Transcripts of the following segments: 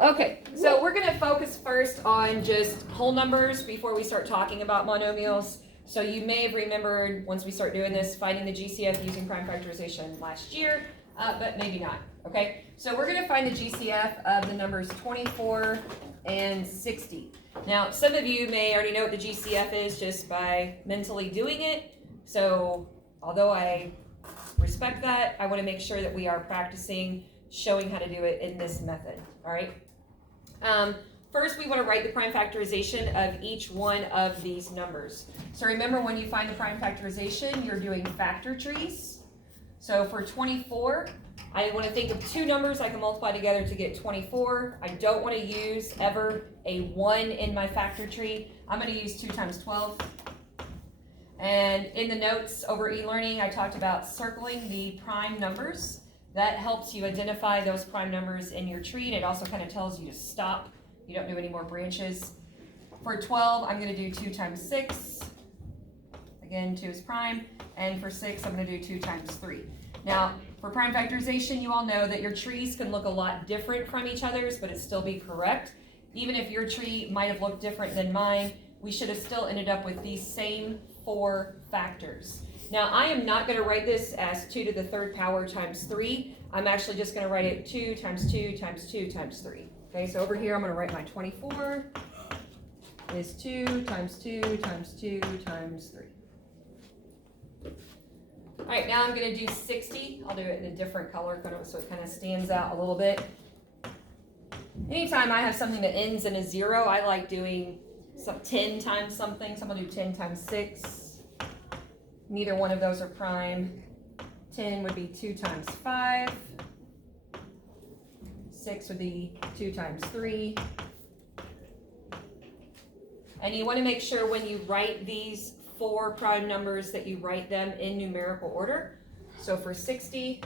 Okay, so we're going to focus first on just whole numbers before we start talking about monomials. So you may have remembered, once we start doing this, finding the GCF using prime factorization last year, but maybe not, okay? So we're going to find the GCF of the numbers 24 and 60. Now, some of you may already know what the GCF is just by mentally doing it. So although I respect that, I want to make sure that we are practicing showing how to do it in this method, all right? First, we want to write the prime factorization of each one of these numbers. So remember, when you find the prime factorization, you're doing factor trees. So for 24, I want to think of two numbers I can multiply together to get 24. I don't want to use ever a 1 in my factor tree. I'm going to use 2 times 12. And in the notes over e-learning, I talked about circling the prime numbers. That helps you identify those prime numbers in your tree, and it also kind of tells you to stop. You don't do any more branches. For 12, I'm going to do 2 times 6. Again, 2 is prime. And for 6, I'm going to do 2 times 3. Now, for prime factorization, you all know that your trees can look a lot different from each other's, but it still be correct. Even if your tree might have looked different than mine, we should have still ended up with these same 4 factors. Now, I am not going to write this as 2 to the 3rd power times 3. I'm actually just going to write it 2 times 2 times 2 times 3. Okay, so over here I'm going to write my 24 is 2 times 2 times 2 times 3. All right, now I'm going to do 60. I'll do it in a different color so it kind of stands out a little bit. Anytime I have something that ends in a 0, I like doing 10 times something. So I'm going to do 10 times 6. Neither one of those are prime. 10 would be 2 times 5. 6 would be 2 times 3. And you want to make sure when you write these 4 prime numbers that you write them in numerical order. So for 60,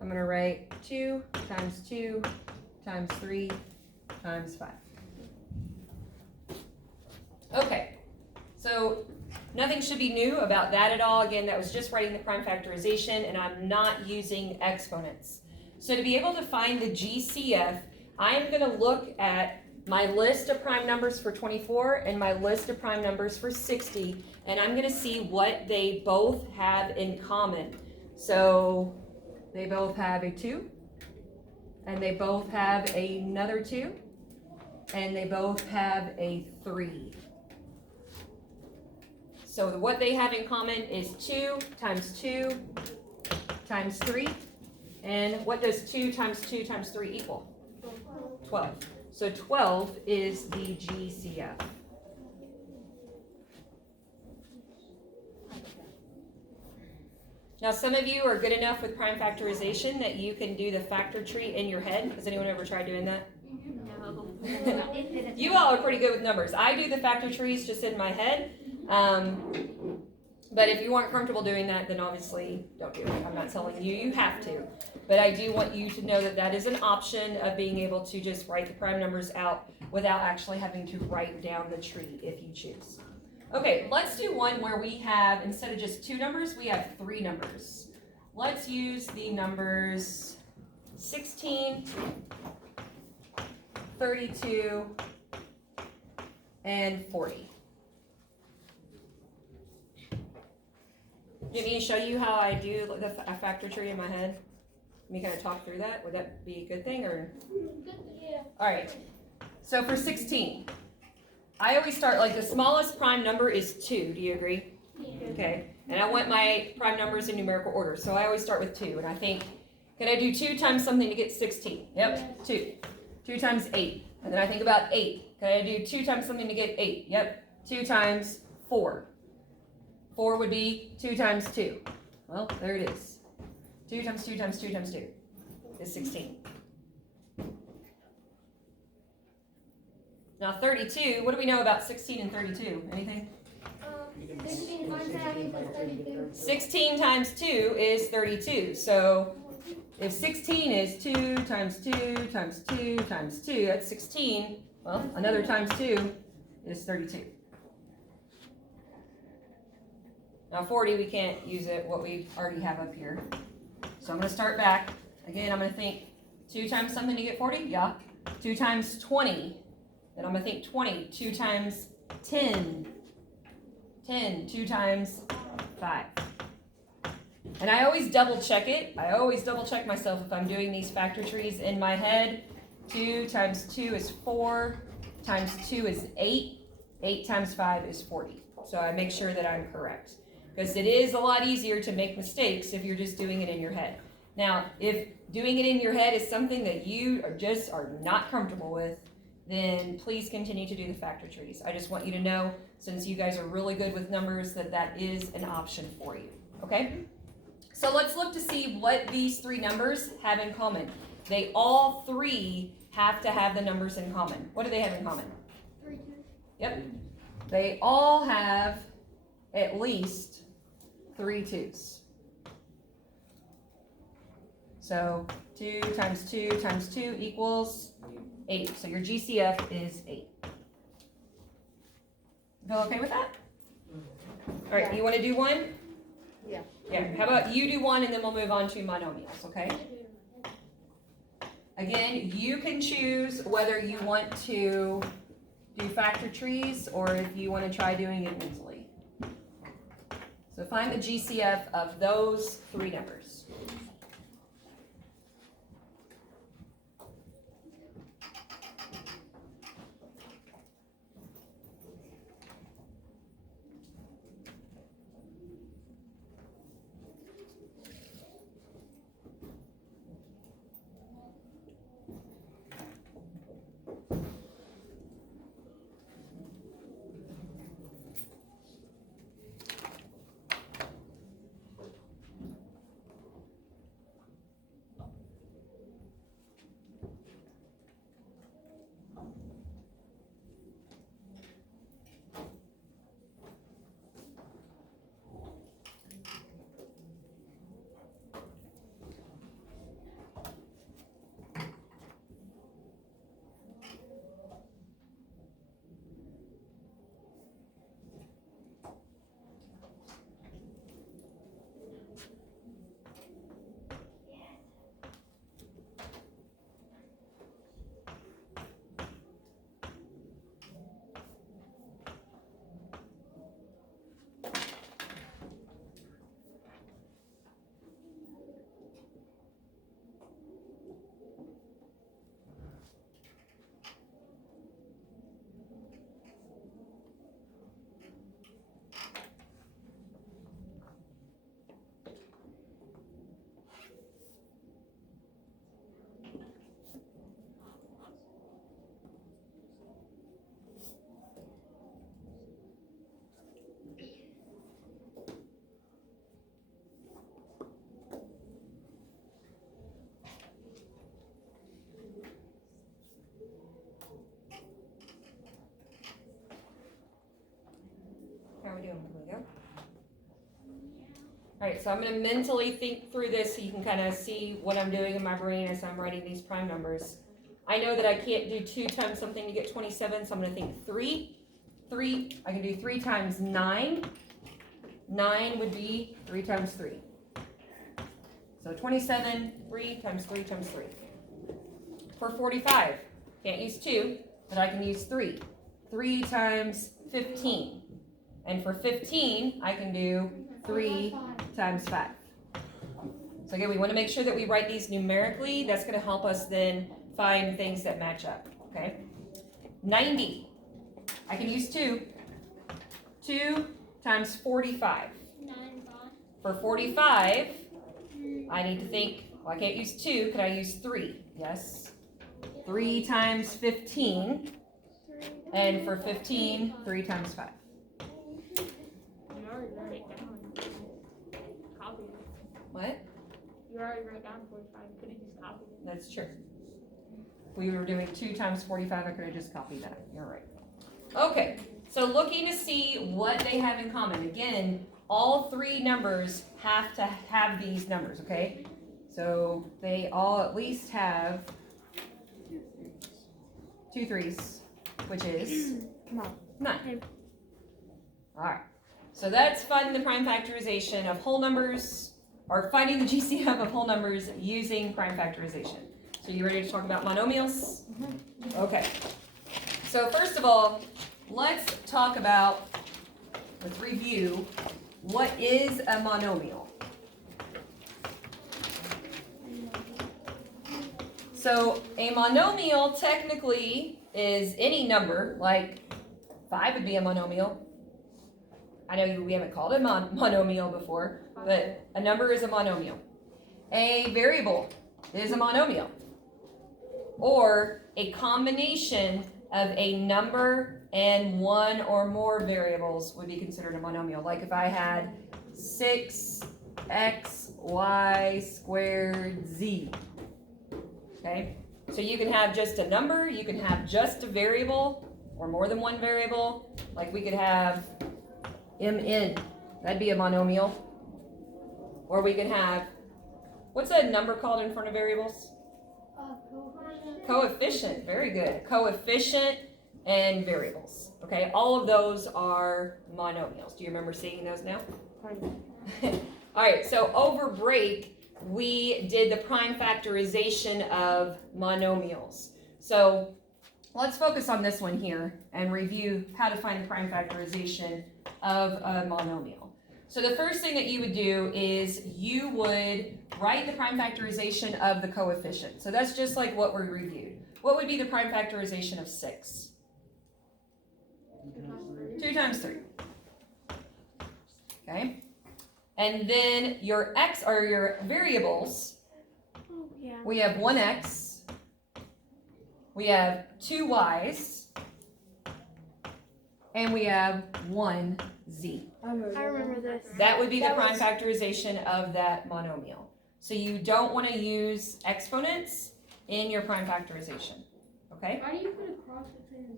I'm going to write 2 times 2 times 3 times 5. Okay, so nothing should be new about that at all. Again, that was just writing the prime factorization, and I'm not using exponents. So to be able to find the GCF, I am going to look at my list of prime numbers for 24 and my list of prime numbers for 60, and I'm going to see what they both have in common. So they both have a 2, and they both have another 2, and they both have a 3. So what they have in common is 2 times 2 times 3. And what does 2 times 2 times 3 equal? 12. So 12 is the GCF. Now, some of you are good enough with prime factorization that you can do the factor tree in your head. Has anyone ever tried doing that? No. You all are pretty good with numbers. I do the factor trees just in my head. But if you aren't comfortable doing that, then obviously don't do it. I'm not telling you you have to. But I do want you to know that that is an option of being able to just write the prime numbers out without actually having to write down the tree if you choose. Okay, let's do one where we have, instead of just 2 numbers, we have 3 numbers. Let's use the numbers 16, 32, and 40. Do you need me to show you how I do a factor tree in my head? Let me kind of talk through that. Would that be a good thing or? Good, yeah. All right. So for 16, I always start like the smallest prime number is 2. Do you agree? Yeah. Okay. And I want my prime numbers in numerical order. So I always start with 2. And I think, can I do 2 times something to get 16? Yep. 2. 2 times 8. And then I think about 8. Can I do 2 times something to get 8? Yep. 2 times 4. 4 would be 2 times 2. Well, there it is. 2 times 2 times 2 times 2 is 16. Now 32, what do we know about 16 and 32? Anything? 16 times 7 plus 32. 16 times 2 is 32. So if 16 is 2 times 2 times 2 times 2, that's 16. Well, another times 2 is 32. Now 40, we can't use it, what we already have up here. So I'm going to start back. Again, I'm going to think 2 times something to get 40? Yeah. 2 times 20. Then I'm going to think 20. 2 times 10. 10. 2 times 5. And I always double check it. I always double check myself if I'm doing these factor trees in my head. 2 times 2 is 4. Times 2 is 8. 8 times 5 is 40. So I make sure that I'm correct. Because it is a lot easier to make mistakes if you're just doing it in your head. Now, if doing it in your head is something that you are not comfortable with, then please continue to do the factor trees. I just want you to know, since you guys are really good with numbers, that that is an option for you. Okay? So let's look to see what these 3 numbers have in common. They all 3 have to have the numbers in common. What do they have in common? 3 2. Yep. They all have at least 3 2s. So 2 times 2 times 2 equals 8. So your GCF is 8. Feel okay with that? All right, you want to do 1? Yeah. Yeah. How about you do 1 and then we'll move on to monomials, okay? Again, you can choose whether you want to do factor trees or if you want to try doing it mentally. So find the GCF of those 3 numbers. How are we doing? Can we go? All right, so I'm going to mentally think through this so you can kind of see what I'm doing in my brain as I'm writing these prime numbers. I know that I can't do 2 times something to get 27, so I'm going to think 3. 3, I can do 3 times 9. 9 would be 3 times 3. So 27, 3 times 3 times 3. For 45, can't use 2, but I can use 3. 3 times 15. And for 15, I can do 3 times 5. So again, we want to make sure that we write these numerically. That's going to help us then find things that match up, okay? 90, I can use 2. 2 times 45. For 45, I need to think, well, I can't use 2. Could I use 3? Yes. 3 times 15. And for 15, 3 times 5. What? You already wrote down 45. You could have just copied it. That's true. If we were doing 2 times 45, I could have just copied that. You're right. Okay, so looking to see what they have in common. Again, all 3 numbers have to have these numbers, okay? So they all at least have 2 3s, which is 9. All right, so that's finding the prime factorization of whole numbers, or finding the GCF of whole numbers using prime factorization. So you ready to talk about monomials? Okay. So first of all, let's review what is a monomial. So a monomial technically is any number, like 5 would be a monomial. I know we haven't called it monomial before, but a number is a monomial. A variable is a monomial. Or a combination of a number and one or more variables would be considered a monomial. Like if I had 6xy squared z. Okay, so you can have just a number, you can have just a variable, or more than one variable. Like we could have mn, that'd be a monomial. Or we can have, what's that number called in front of variables? Coefficient, very good. Coefficient and variables. Okay, all of those are monomials. Do you remember seeing those now? All right, so over break, we did the prime factorization of monomials. So let's focus on this one here and review how to find the prime factorization of a monomial. So the first thing that you would do is you would write the prime factorization of the coefficient. So that's just like what we reviewed. What would be the prime factorization of 6? 2 times 3. Okay. And then your x are your variables. We have 1x. We have 2 y's. And we have 1 z. I remember this. That would be the prime factorization of that monomial. So you don't want to use exponents in your prime factorization. Okay? Why do you put a cross between the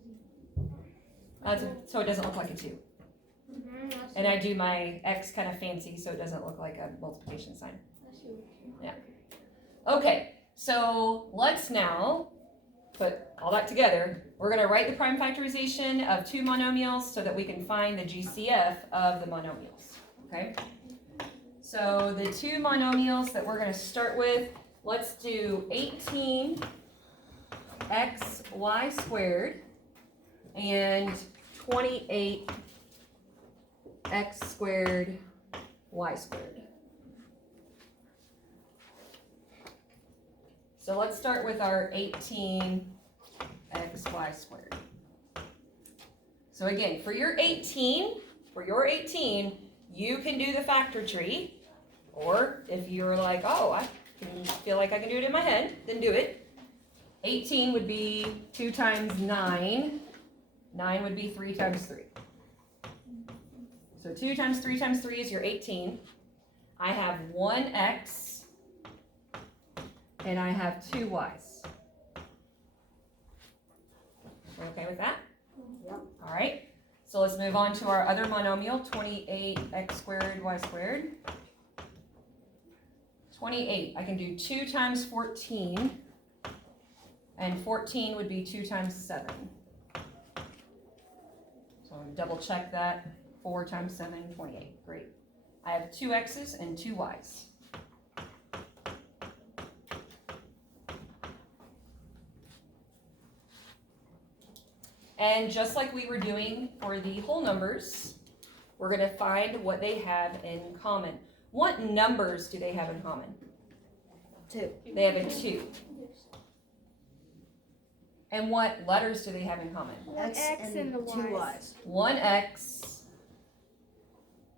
z? So it doesn't look like a 2. And I do my x kind of fancy so it doesn't look like a multiplication sign. Yeah. Okay, so let's now put all that together. We're going to write the prime factorization of 2 monomials so that we can find the GCF of the monomials. Okay? So the 2 monomials that we're going to start with, let's do 18xy squared and 28x squared y squared. So let's start with our 18xy squared. So again, for your 18, you can do the factor tree. Or if you're like, oh, I feel like I can do it in my head, then do it. 18 would be 2 times 9. 9 would be 3 times 3. So 2 times 3 times 3 is your 18. I have 1x and I have 2 y's. We're okay with that? Yep. All right. So let's move on to our other monomial, 28x squared y squared. 28, I can do 2 times 14, and 14 would be 2 times 7. So I'm double check that. 4 times 7, 28. Great. I have 2 x's and 2 y's. And just like we were doing for the whole numbers, we're going to find what they have in common. What numbers do they have in common? 2. They have a 2. And what letters do they have in common? X and the 2 y's. 1x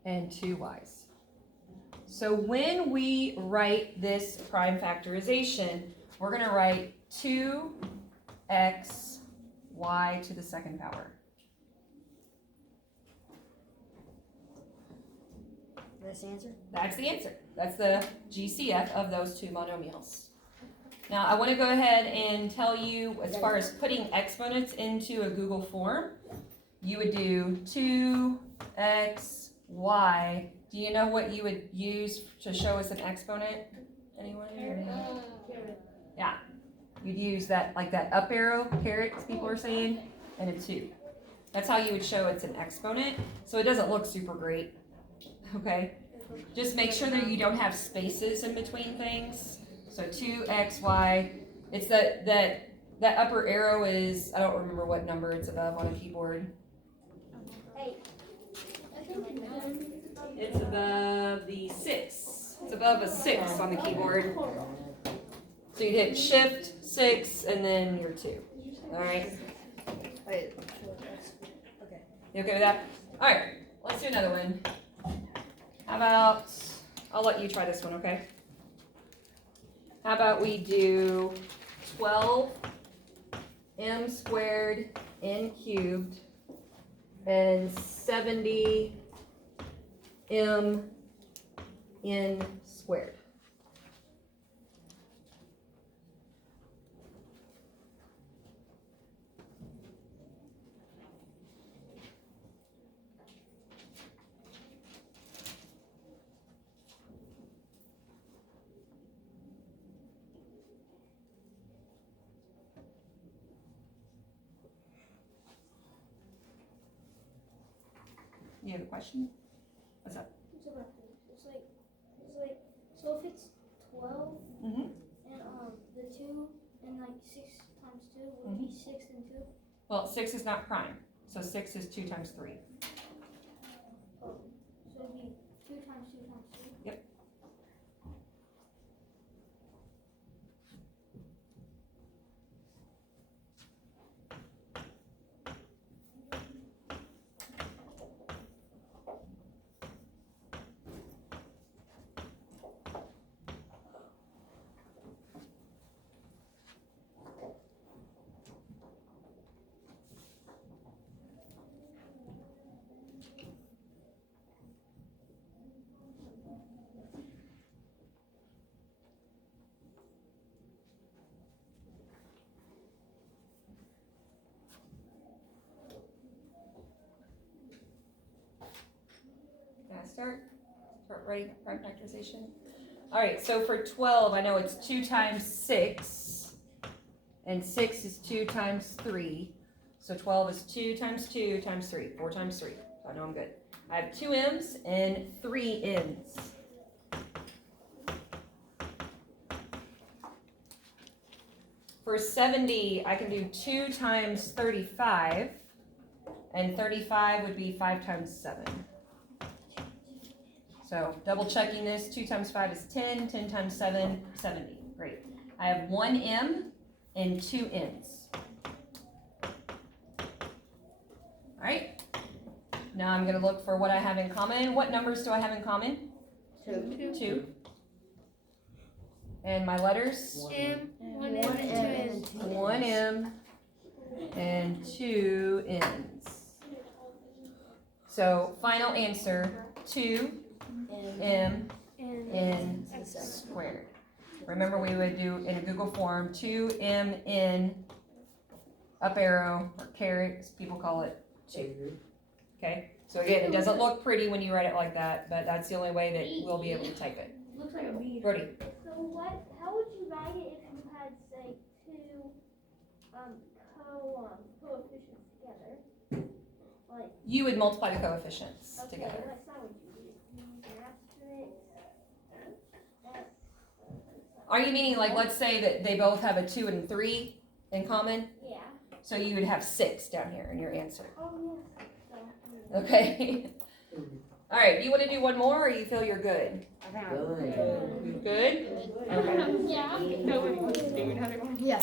and 2 y's. So when we write this prime factorization, we're going to write 2x y to the second power. That's the answer? That's the answer. That's the GCF of those 2 monomials. Now I want to go ahead and tell you, as far as putting exponents into a Google form, you would do 2xy. Do you know what you would use to show us an exponent? Anyone? Yeah. You'd use that, like that up arrow, carrots people are saying, and a 2. That's how you would show it's an exponent. So it doesn't look super great. Okay? Just make sure that you don't have spaces in between things. So 2xy It's that upper arrow is, I don't remember what number it's above on a keyboard. It's above the 6. It's above a 6 on the keyboard. So you'd hit Shift, 6, and then your 2. Alright? Wait. Okay. You okay with that? Alright, let's do another one. How about, I'll let you try this one, okay? How about we do 12 m squared n cubed and 70 m n squared. You have a question? What's up? It's like, so if it's 12 Mm-hmm. and the 2 and like 6 times 2 would be 6 and 2. Well, 6 is not prime, so 6 is 2 times 3. Oh, so it'd be 2 times 2 times 2. Yep. Can I start? Ready? Prime factorization? Alright, so for 12, I know it's 2 times 6, and 6 is 2 times 3. So 12 is 2 times 2 times 3, 4 times 3. So I know I'm good. I have 2 m's and 3 n's. For 70, I can do 2 times 35, and 35 would be 5 times 7. So double checking this, 2 times 5 is 10, 10 times 7, 70. Great. I have 1 m and 2 n's. All right. Now I'm going to look for what I have in common. What numbers do I have in common? 2. And my letters? M, 1 M, and 2 N's. 1 m and 2 n's. So final answer, 2 m n squared. Remember, we would do in a Google form 2 m n up arrow or caret, people call it 2. Okay, so again, it doesn't look pretty when you write it like that, but that's the only way that we'll be able to type it. Looks like a bead. Brody. So how would you write it if you had, say, 2 coefficients together? Like, You would multiply the coefficients okay, together. what sign would you use? An asterisk? Are you meaning, like, let's say that they both have a 2 and 3 in common? Yeah. So you would have 6 down here in your answer. Oh, yes. So, Okay. All right, you want to do one more, or you feel you're good? Good? Okay. Yeah. No, dude, Yeah.